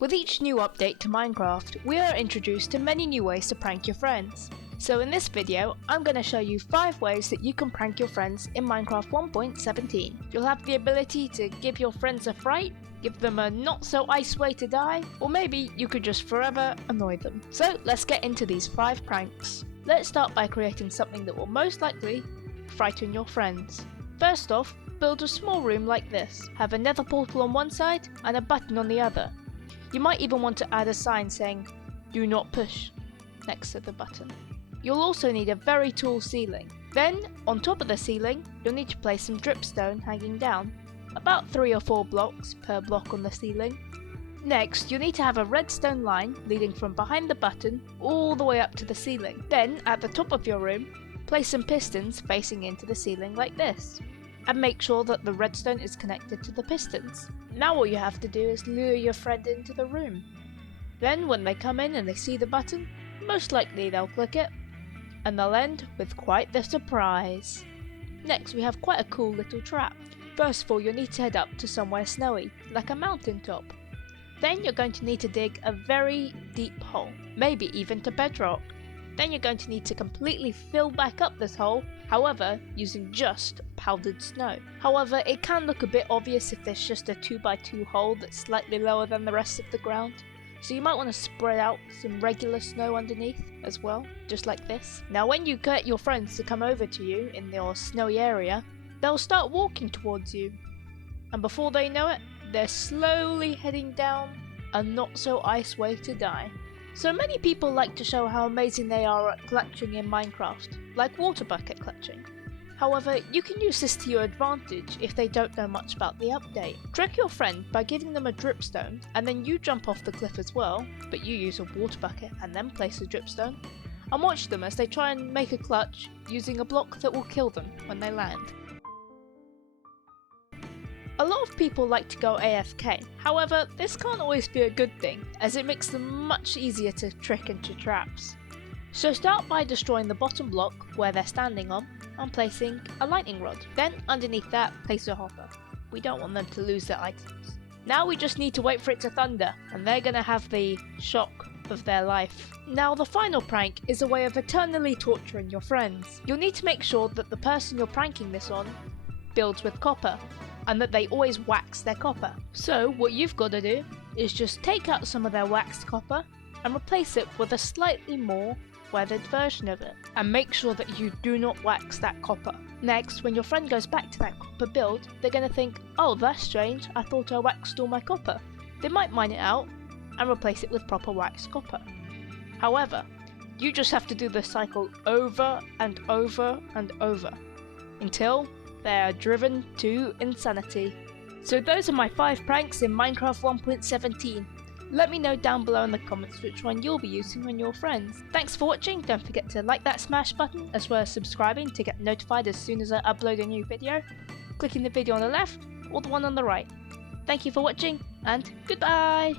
With each new update to Minecraft, we are introduced to many new ways to prank your friends. So in this video, I'm going to show you 5 ways that you can prank your friends in Minecraft 1.17. You'll have the ability to give your friends a fright, give them a not so ice way to die, or maybe you could just forever annoy them. So let's get into these 5 pranks. Let's start by creating something that will most likely frighten your friends. First off, build a small room like this. Have a nether portal on one side and a button on the other. You might even want to add a sign saying, "Do not push," next to the button. You'll also need a very tall ceiling. Then, on top of the ceiling, you'll need to place some dripstone hanging down, about 3 or 4 blocks per block on the ceiling. Next, you'll need to have a redstone line leading from behind the button all the way up to the ceiling. Then, at the top of your room, place some pistons facing into the ceiling like this. And make sure that the redstone is connected to the pistons. Now all you have to do is lure your friend into the room. Then when they come in and they see the button, most likely they'll click it, and they'll end with quite the surprise. Next we have quite a cool little trap. First of all, you'll need to head up to somewhere snowy, like a mountain top. Then you're going to need to dig a very deep hole, maybe even to bedrock. Then you're going to need to completely fill back up this hole, however, using just powdered snow. However, it can look a bit obvious if there's just a 2x2 hole that's slightly lower than the rest of the ground. So you might want to spread out some regular snow underneath as well, just like this. Now when you get your friends to come over to you in your snowy area, they'll start walking towards you. And before they know it, they're slowly heading down a not so ice way to die. So many people like to show how amazing they are at clutching in Minecraft, like water bucket clutching. However, you can use this to your advantage if they don't know much about the update. Trick your friend by giving them a dripstone, and then you jump off the cliff as well, but you use a water bucket and then place a dripstone, and watch them as they try and make a clutch using a block that will kill them when they land. A lot of people like to go AFK, however this can't always be a good thing as it makes them much easier to trick into traps. So start by destroying the bottom block where they're standing on and placing a lightning rod. Then underneath that place a hopper. We don't want them to lose their items. Now we just need to wait for it to thunder and they're gonna have the shock of their life. Now the final prank is a way of eternally torturing your friends. You'll need to make sure that the person you're pranking this on builds with copper, and that they always wax their copper. So what you've got to do is just take out some of their waxed copper and replace it with a slightly more weathered version of it, and make sure that you do not wax that copper. Next, when your friend goes back to that copper build, they're going to think, "Oh, that's strange, I thought I waxed all my copper." They might mine it out and replace it with proper waxed copper. However, you just have to do the cycle over and over and over until they are driven to insanity. So those are my 5 pranks in Minecraft 1.17. Let me know down below in the comments which one you'll be using on your friends. Thanks for watching, don't forget to like that smash button as well as subscribing to get notified as soon as I upload a new video, clicking the video on the left or the one on the right. Thank you for watching and goodbye!